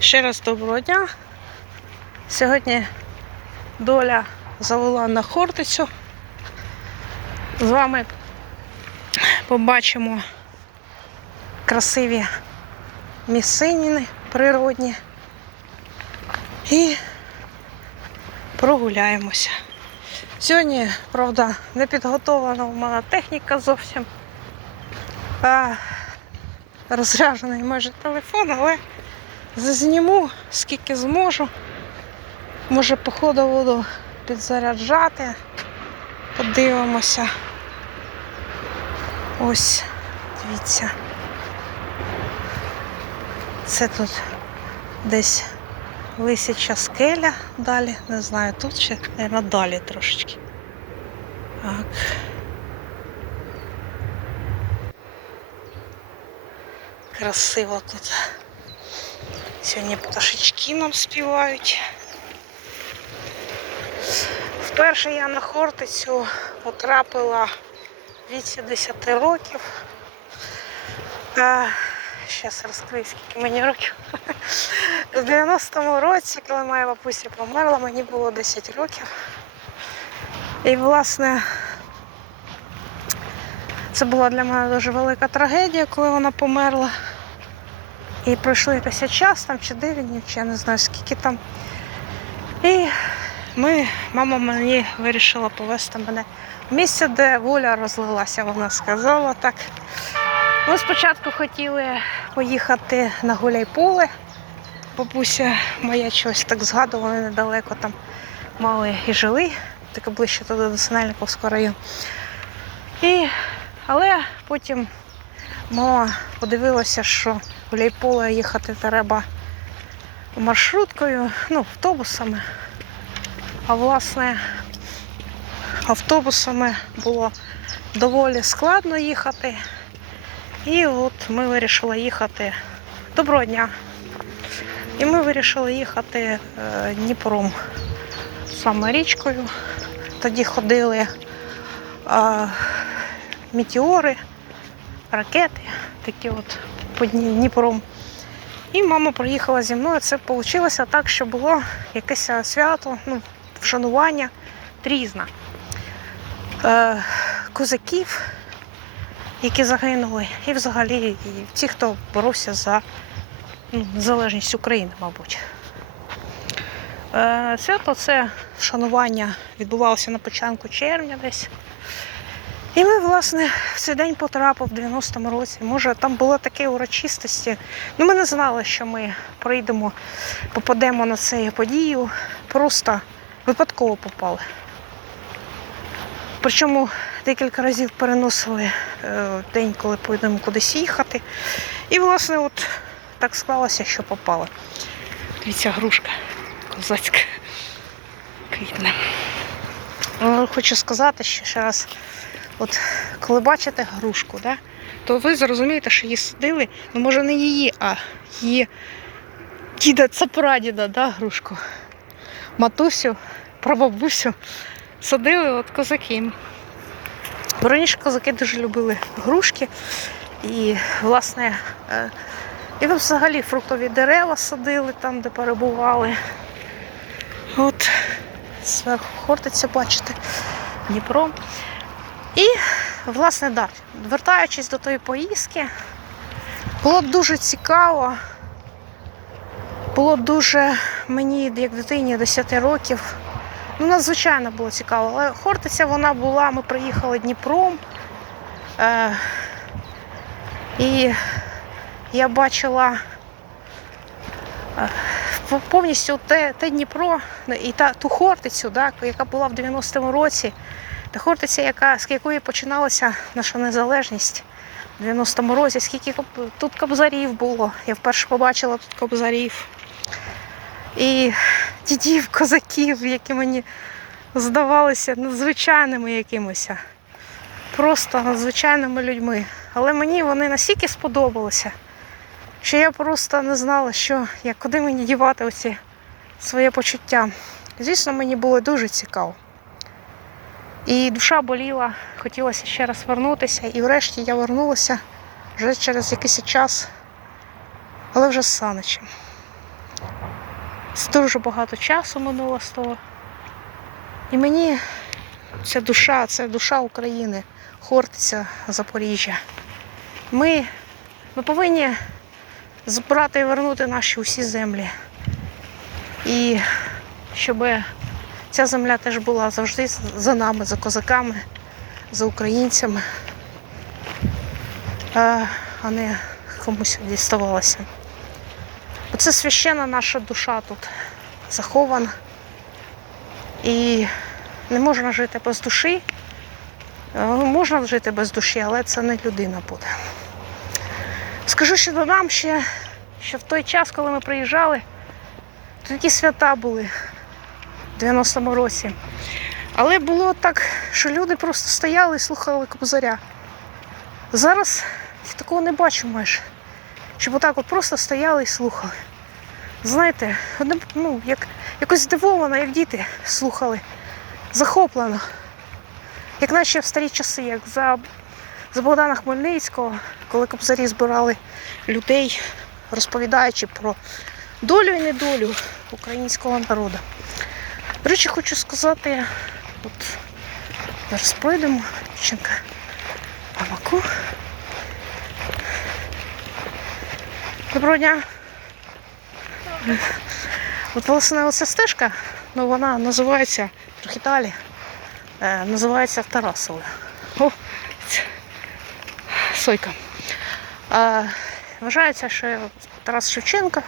Ще раз доброго дня. Сьогодні доля завела на Хортицю. З вами побачимо красиві місцинини природні і прогуляємося. Сьогодні, правда, не підготовлена в мене техніка зовсім. А розряджений майже телефон, але зазніму скільки зможу. Може, по ходу буду підзаряджати. Подивимося. Ось, дивіться. Це тут десь лисяча скеля далі. Не знаю, тут ще, мабуть, далі трошечки. Так. Красиво тут. Сьогодні пташечки нам співають. Вперше я на Хортицю потрапила в віці 10 років. Зараз розкрию, скільки мені років. У 90-му році, коли моя бабуся померла, мені було 10 років. І, власне, це була для мене дуже велика трагедія, коли вона померла. І пройшло якийсь час, там чи 9 днів, чи я не знаю скільки там. І ми, мама мені вирішила повезти мене в місце, де воля розлилася, вона сказала так. Ми спочатку хотіли поїхати на Гуляйполе. Бабуся моя щось так згадувала недалеко там мали і жили, таке ближче туди до Синельниковського району. І, але потім мама подивилася, що в Гуляйполе їхати треба маршруткою, ну, автобусами. А власне, автобусами було доволі складно їхати. І от ми вирішили їхати. Доброго дня. І ми вирішили їхати е, Дніпром саме річкою. Тоді ходили е, метеори, ракети, такі от по Дніпром. І мама приїхала зі мною. Це вийшло так, що було якесь свято, ну, вшанування трізна. Е, козаків, які загинули, і взагалі і ті, хто боровся за ну, незалежність України, мабуть. Е, свято це вшанування відбувалося на початку червня десь. І ми, власне, в цей день потрапив в 90-му році. Може, там було таке урочистості. Ну, ми не знали, що ми прийдемо, попадемо на цю подію. Просто випадково попали. Причому декілька разів переносили е, день, коли поїдемо кудись їхати. І, власне, от так склалося, що попали. Дивіться, грушка козацька. Квітне. Е, Хочу сказати, що ще раз, от коли бачите грушку, да, то ви зрозумієте, що її садили, ну може не її, а її діда, це прадіда, да, грушку. Матусю, прабабусю садили от козаки. Раніше козаки дуже любили грушки і, власне, е, і взагалі фруктові дерева садили там, де перебували. От зверху Хортиця, бачите, Дніпро. І, власне, далі, вертаючись до тої поїздки, було дуже цікаво. Було дуже мені, як дитині 10 років, ну, надзвичайно було цікаво. Але Хортиця вона була, ми приїхали Дніпром. Е, і я бачила е, повністю те, те Дніпро і та, ту Хортицю, да, яка була в 90-му році. Та Хортиця, яка, з якої починалася наша незалежність в 90-му році, скільки тут кобзарів було. Я вперше побачила тут кобзарів. І дідів, козаків, які мені здавалися надзвичайними якимось. Просто надзвичайними людьми. Але мені вони настільки сподобалися, що я просто не знала, що, як, куди мені дівати оці своє почуття. Звісно, мені було дуже цікаво. І душа боліла, хотілося ще раз вернутися. І врешті я вернулася вже через якийсь час, але вже з Саничем. Дуже багато часу минуло з того. І мені ця душа, це душа України, Хортиця, Запоріжжя. Ми, ми повинні збирати і вернути наші усі землі. І щоб ця земля теж була завжди за нами, за козаками, за українцями, а не комусь діставалася. Бо це священна наша душа тут захована. І не можна жити без душі. Е, Можна жити без душі, але це не людина буде. Скажу ще додам ще, що в той час, коли ми приїжджали, то такі свята були в 90-му році. Але було так, що люди просто стояли і слухали кобзаря. Зараз я такого не бачу майже. Щоб отак от просто стояли і слухали. Знаєте, ну, як, якось здивовано, як діти слухали. Захоплено. Як наче в старі часи, як за, за Богдана Хмельницького, коли кобзарі збирали людей, розповідаючи про долю і недолю українського народу. До речі, хочу сказати, от зараз пройдемо, дівчинка, Амаку. Доброго дня. От власне оця стежка, ну вона називається трохи далі. Е, називається Тарасове. О, Сойка. Е, вважається, що Тарас Шевченко,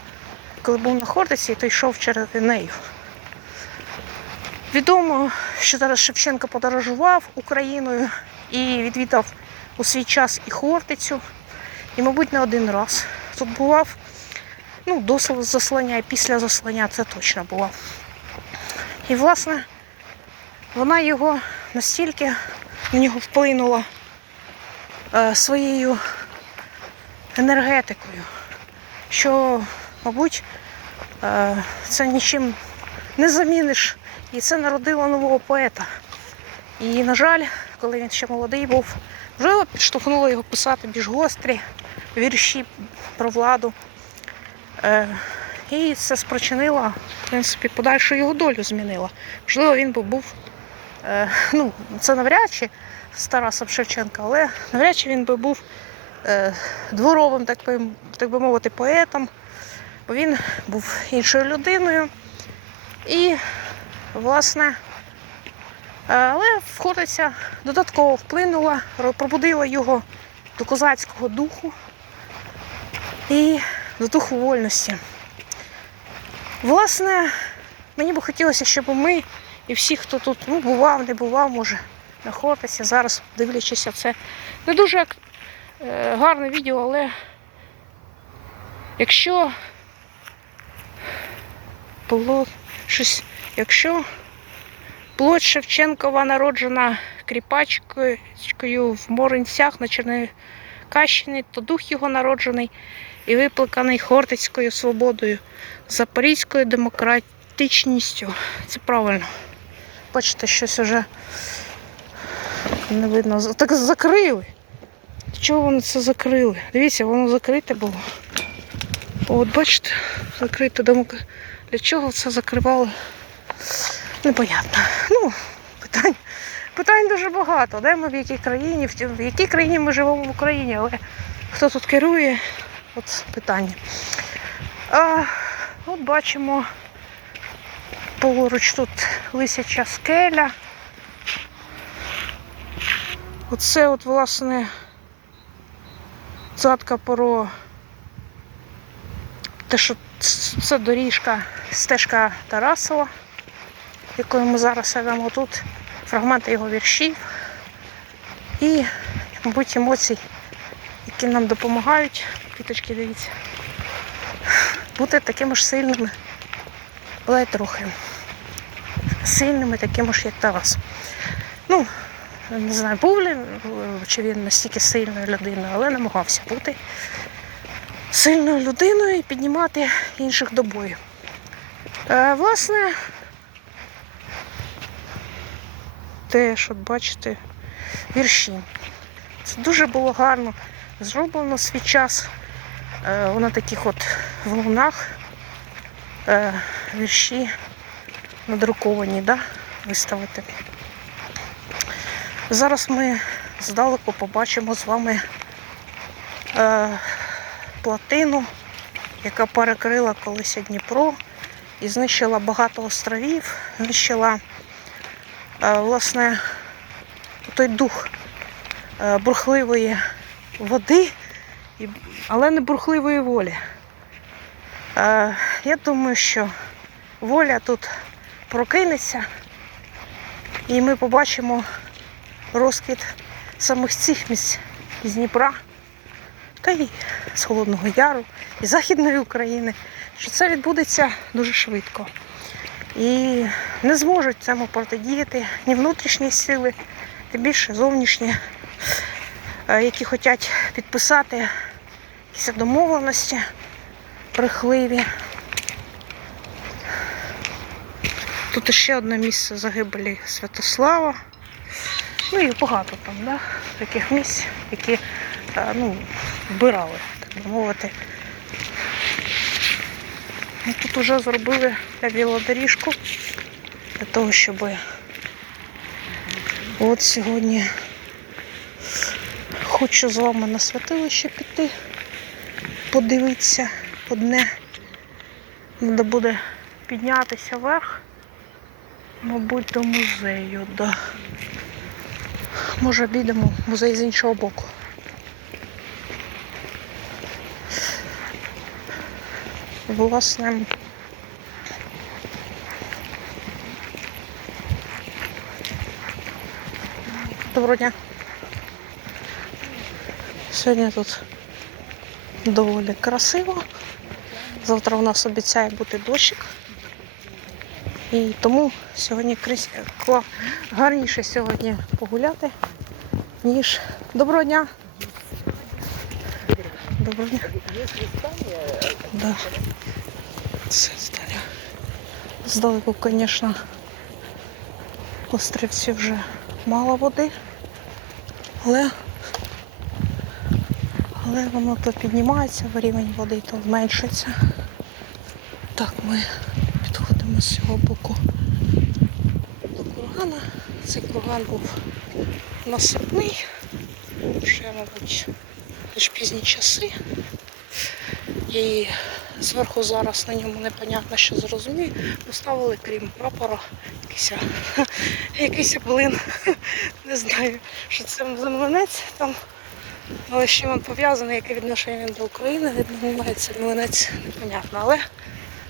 коли був на Хортиці, то йшов через нею. Відомо, що Тарас Шевченко подорожував Україною і відвідав у свій час і Хортицю, і, мабуть, не один раз. Тут бував ну, до заслання і після заслання це точно було. І, власне, вона його настільки на нього вплинула е, своєю енергетикою, що, мабуть, е, це нічим не заміниш. І це народило нового поета. І, на жаль, коли він ще молодий був, вже підштовхнуло його писати більш гострі вірші про владу. Е, і це спричинило, в принципі, подальшу його долю змінило. Можливо, він би був, е, ну, це навряд чи з Тарасом Шевченка, але навряд чи він би був е, дворовим, так би, так би мовити, поетом, бо він був іншою людиною. І, власне, е, але входиться додатково вплинула, пробудила його до козацького духу і до духу вольності. Власне, мені би хотілося, щоб ми і всі, хто тут ну, бував, не бував, може, знаходитися зараз, дивлячися це. Не дуже е, гарне відео, але якщо було щось, якщо плоть Шевченкова народжена кріпачкою в Моринцях на Чернекащині, то дух його народжений і випликаний Хортицькою свободою, запорізькою демократичністю. Це правильно. Бачите, щось вже не видно. Так закрили. Чого вони це закрили? Дивіться, воно закрите було. От бачите, закрите демок... Для чого це закривали? Непонятно. Ну, питань, питань дуже багато. Де ми в якій країні, в якій країні ми живемо в Україні, але хто тут керує, от питання. А, от бачимо поруч тут лисяча скеля. Оце от, власне, згадка про те, що це доріжка, стежка Тарасова, якою ми зараз йдемо тут, фрагменти його віршів і, мабуть, емоцій, які нам допомагають, квіточки, дивіться, бути такими ж сильними, але трохи сильними, такими ж, як Тарас. Ну, не знаю, був ли, чи він настільки сильною людиною, але намагався бути сильною людиною і піднімати інших до бою. Е, власне, теж, от бачите, вірші. Це дуже було гарно зроблено свій час. Е, на таких от волнах е, вірші надруковані, да? виставити. Зараз ми здалеку побачимо з вами е, плотину, яка перекрила колись Дніпро і знищила багато островів, знищила е, власне той дух е, бурхливої води, але не бурхливої волі. Е, Я думаю, що воля тут прокинеться, і ми побачимо розквіт самих цих місць з Дніпра та й з Холодного Яру, і Західної України, що це відбудеться дуже швидко. І не зможуть цьому протидіяти ні внутрішні сили, тим більше зовнішні, е, які хочуть підписати якісь домовленості брехливі. Тут ще одне місце загибелі Святослава. Ну і багато там, да, таких місць, які е, ну, вбирали, так би мовити. Ну, тут вже зробили велодоріжку для того, щоб от сьогодні хочу з вами на святилище піти, подивитися одне. Треба буде піднятися вверх, мабуть, до музею, да. Може обійдемо музей з іншого боку. Власне. Доброго дня. Сьогодні тут доволі красиво. Завтра у нас обіцяє бути дощик. І тому сьогодні кла- гарніше сьогодні погуляти, ніж. Доброго дня. Доброго дня. Да. Це здання. Здалеку, звісно, острівці вже мало води, але, але воно то піднімається, рівень води, то зменшується. Так, ми підходимо з цього боку до кургана. Цей курган був насипний, ще, мабуть, лише пізні часи. І зверху зараз на ньому непонятно, що зрозуміє. Поставили, крім прапора, якийсь, якийсь блин. Не знаю, що це млинець там. Але з чим він пов'язаний, яке відношення він до України, відмовляє цей млинець, непонятно. Але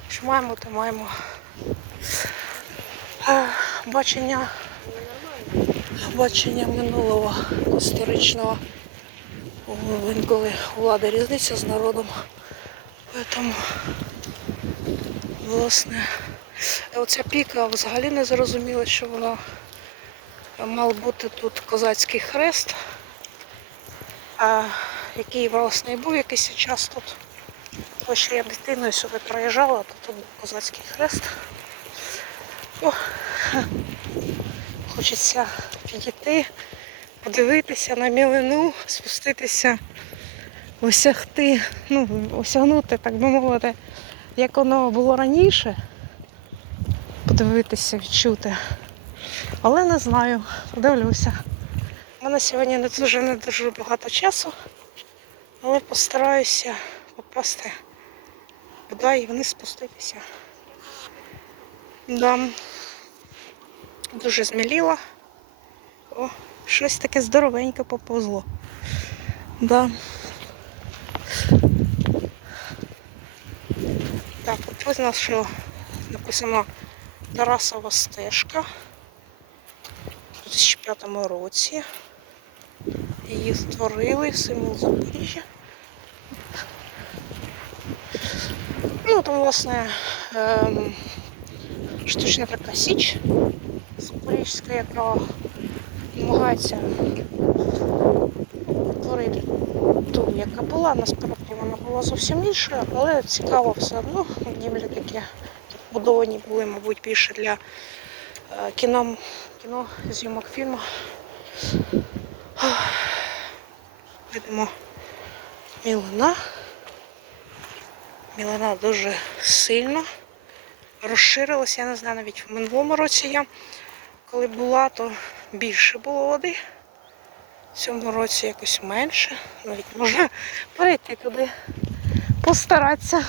що маємо, то маємо. Бачення, бачення минулого історичного. Інколи у влади різниця з народом. Поэтому, власне, оця піка взагалі не зрозуміла, що вона мав бути тут козацький хрест, який, власне, і був якийсь час тут. Коли ще я дитиною сюди проїжджала, то тут був козацький хрест. О, хочеться підійти, подивитися на мілину, спуститися осягти, ну, осягнути, так би мовити, як воно було раніше, подивитися, відчути. Але не знаю, подивлюся. У мене сьогодні не дуже не дуже багато часу, але постараюся попасти бодай і спуститися. Да. Дуже зміліла. О, щось таке здоровеньке поповзло. Да. Так, от нас що написано Тарасова стежка у 2005 році. Її створили, символ Запоріжжя. Ну, там, власне, ем, штучна така січ Запорізька, яка намагається творити ту, яка була, насправді вона була зовсім іншою, але цікаво все одно. Будівлі такі будовані були, мабуть, більше для е, кіно, кіно зйомок фільму. Видимо, мілина. Мілина дуже сильно розширилося. Я не знаю, навіть в минулому році я, коли була, то більше було води. В цьому році якось менше. Навіть можна перейти туди, постаратися.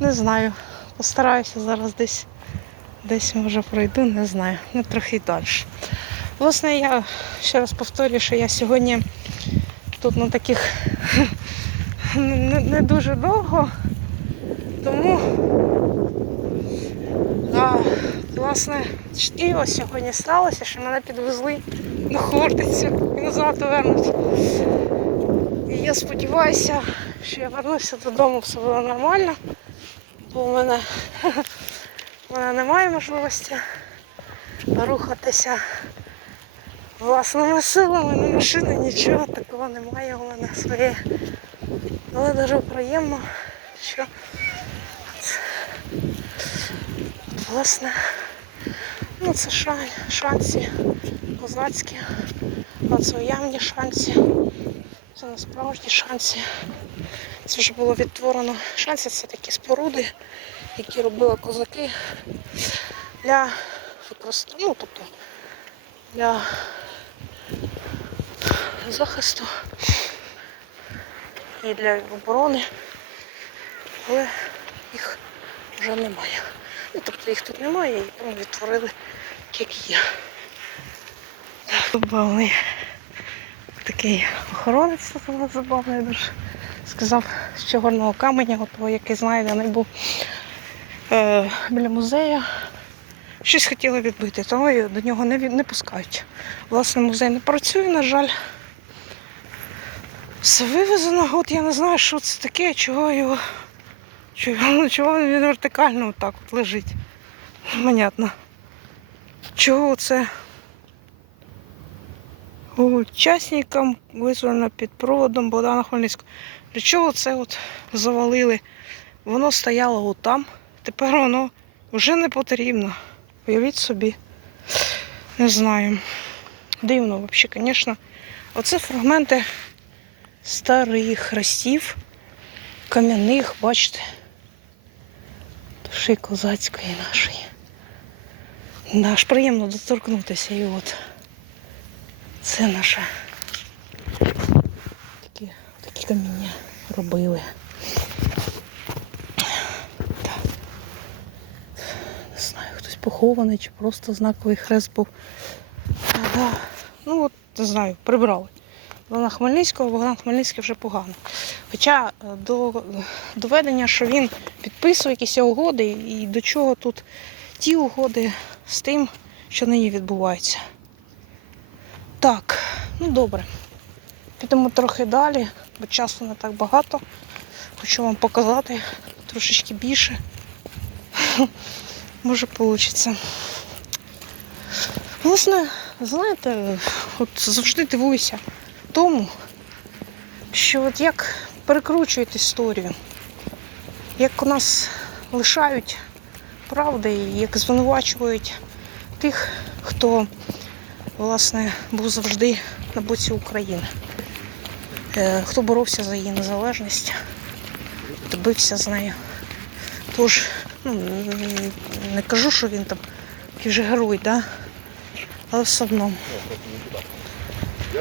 Не знаю. Постараюся зараз десь, десь може пройду, не знаю. Ну, трохи й далі. Власне, я ще раз повторюю, що я сьогодні тут на таких не, не дуже довго. Тому а, власне, і сьогодні сталося, що мене підвезли на Хортицю і назад вернуть. І я сподіваюся, що я вернуся додому, все буде нормально, бо в мене, в мене немає можливості рухатися власними силами, ні машини, нічого такого немає у мене своє. Але дуже приємно, що от, от, власне, ну це шан, шанси козацькі, а це уявні шанси. Це насправді шанси. Це вже було відтворено. Шанси це такі споруди, які робили козаки для ну, тобто для захисту і для оборони, але їх вже немає. Ну, тобто їх тут немає, і тому відтворили як є. Забавний такий охоронець тут у нас забавний дуже. Сказав, що горного каменя, от того, який знайдений був е, біля музею. Щось хотіли відбити, тому до нього не, не пускають. Власне, музей не працює, на жаль. Все вивезено, от я не знаю, що це таке, чого його. Чого, ну, чого він вертикально отак от лежить. Непонятно. Чого це учасникам визвано під проводом Богдана Хмельницького. Для чого це от завалили? Воно стояло отам, тепер воно вже не потрібно. Уявіть собі. Не знаю. Дивно взагалі, звісно. Оце фрагменти старих хрестів, кам'яних, бачите, душі козацької нашої. Наш приємно доторкнутися і от це наше такі, такі каміння робили. Не знаю, хтось похований чи просто знаковий хрест був. А, да. Ну от не знаю, прибрали. Богдана Хмельницького, Богдан Хмельницький вже погано. Хоча е, до доведення, що він підписує якісь угоди, і до чого тут ті угоди з тим, що нині відбувається. Так, ну добре. Підемо трохи далі, бо часу не так багато. Хочу вам показати трошечки більше. Може вийде. Власне, знаєте, от завжди дивуюся тому, що от як перекручують історію, як у нас лишають правди і як звинувачують тих, хто власне був завжди на боці України, Е, хто боровся за її незалежність, добився з нею. Тож, ну, не кажу, що він там вже герой, да? але все одно.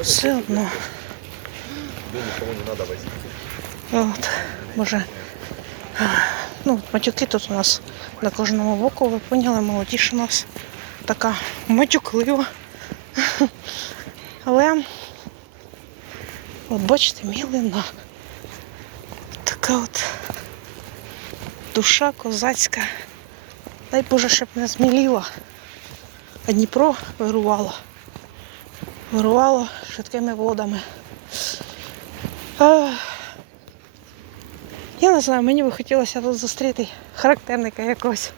Все одно. От, може. Ну, матюки тут у нас на кожному боку, ви поняли, молодіж у нас така матюклива. Але, от бачите, мілина. Така от душа козацька. Дай Боже, щоб не зміліла. А Дніпро вирувало. Вирувало швидкими водами. Я не знаю, мені би хотілося тут зустріти характерника якогось.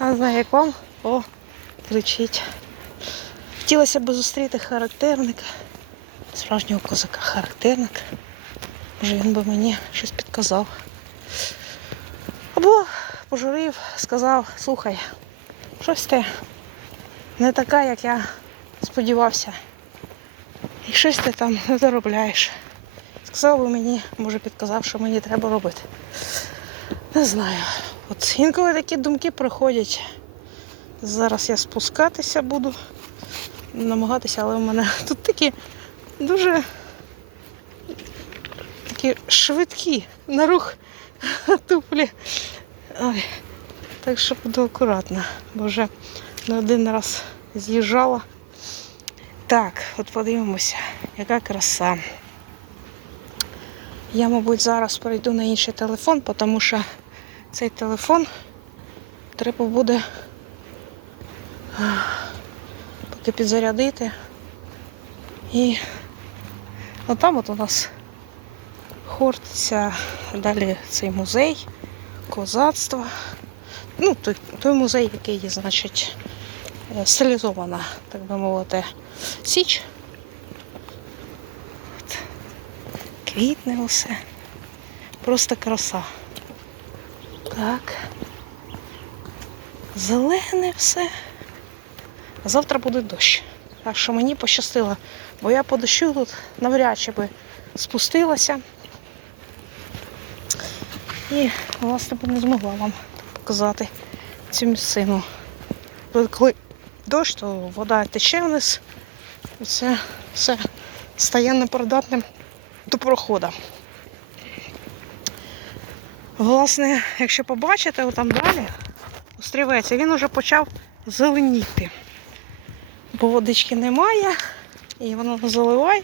Я не знаю, як вам. О, кричить. Хотілося б зустріти характерника, справжнього козака характерник. Може він би мені щось підказав. Або пожурив, сказав, слухай, щось ти не така, як я сподівався. І щось ти там не доробляєш. Сказав би мені, може підказав, що мені треба робити. Не знаю. От інколи такі думки приходять. Зараз я спускатися буду, намагатися, але в мене тут такі дуже такі швидкі на рух туфлі. Ой, так що буду акуратна, бо вже не один раз з'їжджала. Так, от подивимося, яка краса. Я, мабуть, зараз перейду на інший телефон, тому що цей телефон треба буде поки підзарядити. І отам от у нас Хортиця, далі цей музей, козацтво. Ну, той, той музей, який є, значить, е, стилізована, так би мовити, січ. От. Квітне усе. Просто краса. Так. Зелене все. А завтра буде дощ. Так що мені пощастило, бо я по дощу тут навряд чи би спустилася. І, власне, б не змогла вам показати цю місцину. Коли дощ, то вода тече вниз, це все стає непридатним до проходу. Власне, якщо побачите, там далі острівець, він вже почав зеленіти. Бо водички немає, і воно заливає,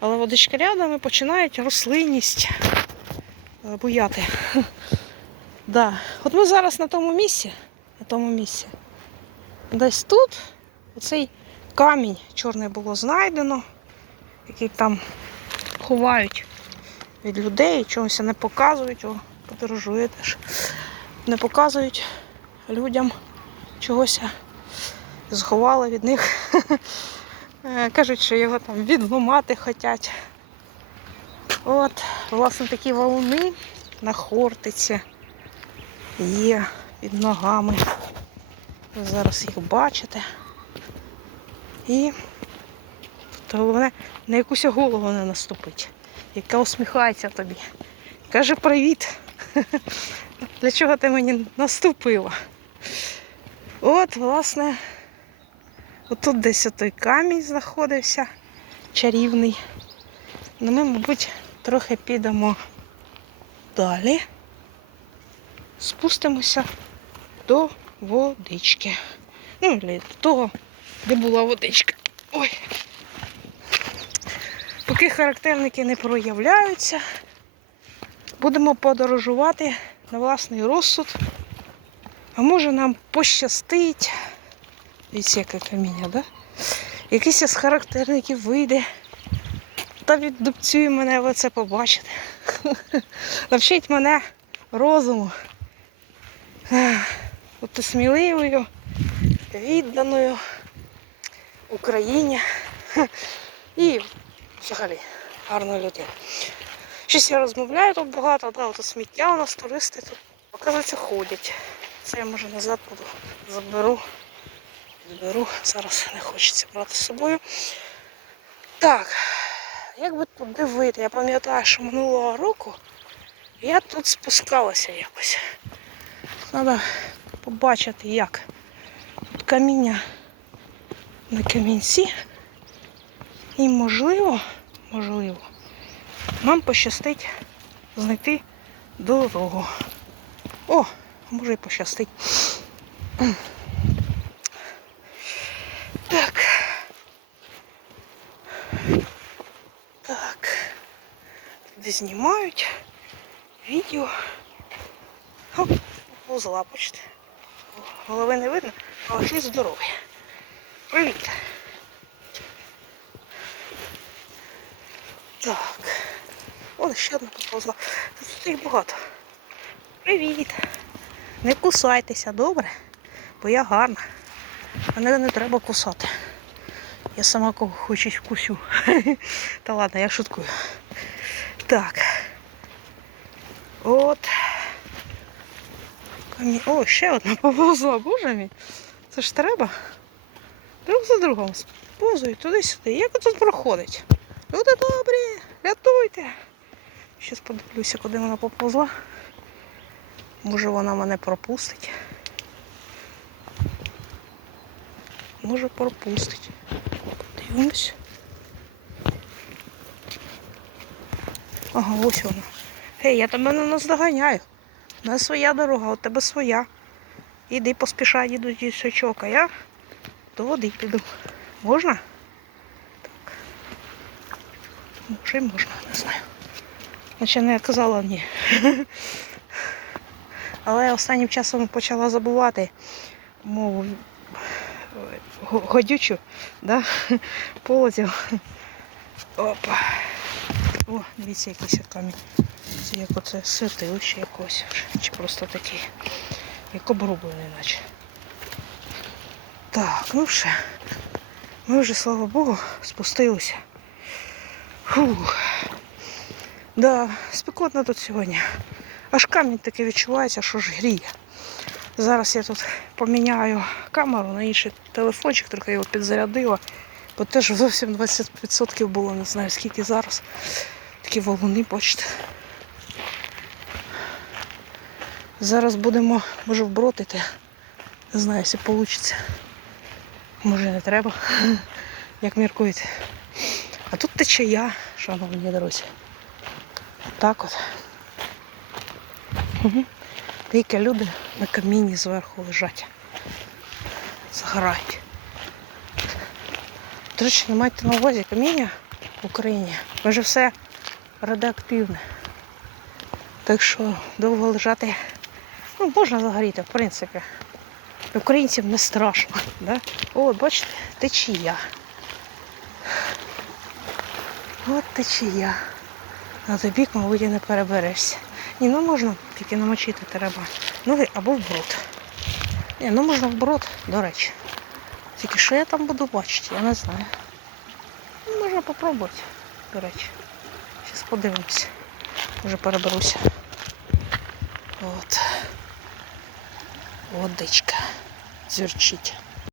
але водичка рядом і починають рослинність е, буяти. Да. От ми зараз на тому місці, на тому місці. Десь тут оцей камінь чорний було знайдено, який там ховають від людей, чогось не показують, о, подорожуєте ж. Не показують людям чогось, заховали від них. Е, Кажуть, що його там відломати хочуть. От, власне, такі валуни на Хортиці є під ногами. Ви зараз їх бачите. І то головне на якусь голову не наступить, яка усміхається тобі. Каже привіт. Для чого ти мені наступила? От, власне, отут десь отой камінь знаходився, чарівний. Ну ми, мабуть, трохи підемо далі. Спустимося до водички. Ну, до того, де була водичка. Ой. Поки характерники не проявляються, будемо подорожувати на власний розсуд. А може нам пощастить. Дивіться, яке каміння, да? Якийсь із характерників вийде та віддубцює мене ви це побачите. Навчить мене розуму. Бути сміливою, відданою Україні і взагалі гарною людиною. Щось я розмовляю тут багато, да, тут сміття у нас туристи тут, оказується, ходять. Це я може назад буду заберу. Зберу, зараз не хочеться брати з собою. Так, як би туди вийти? Я пам'ятаю, що минулого року я тут спускалася якось. Треба побачити, як тут каміння на камінці. І можливо, можливо, нам пощастить знайти дорогу. О, може і пощастить. Так. Так. Де знімають відео. Оп, повзла, бачите. Голови не видно, але всі здорові. Привіт. Так. О, ще одна поповзла. Тут їх багато. Привіт. Не кусайтеся, добре? Бо я гарна. Мене не треба кусати. Я сама кого хочеш вкусю. Та ладно, я шуткую. Так. От. О, ще одна поповзла, боже мій. Це ж треба. Друг за другом сповзують туди-сюди. Як тут проходить? Люди добрі, рятуйте. Щас подивлюся, куди вона поповзла. Може вона мене пропустить. Може пропустить. Дивимось. Ага, ось вона. Гей, я тебе не наздоганяю. У нас своя дорога, у тебе своя. Іди поспішай, їду дісочок, а я до води піду. Можна? Так. Може, можна, не знаю. Наче не казала ні. Але останнім часом почала забувати мову ой, годючу, да? полозів. Опа. О, дивіться, якийсь камінь. Це як оце святилище якось. Чи просто такий. Як обрублений наче. Так, ну все. Ми вже, слава Богу, спустилися. Фух. Да, спекотно тут сьогодні. Аж камінь такий відчувається, що ж гріє. Зараз я тут поміняю камеру на інший телефончик, трохи його підзарядила. Бо теж зовсім 20% було, не знаю скільки зараз. Такі валуни, бачите. Зараз будемо, може, вбротити. Не знаю, якщо вийде. Може не треба. Як міркуєте. А тут тече я, шановні друзі. Так от. Угу. Деякі люди на камінні зверху лежать. Загорають. До речі, не майте на увазі каміння в Україні. Вже все радіоактивне. Так що довго лежати ну, можна загоріти, в принципі. Українцям не страшно. Да? О, бачите, течія. От течія. На той бік, мабуть, не переберешся. Ні, ну можна, тільки намочити треба. Ноги або в брод. Ні, ну можна в брод, до речі. Тільки що я там буду бачити, я не знаю. Ну, можна попробувати, до речі. Зараз подивимося. Вже переберуся. От. Водичка. Зірчить.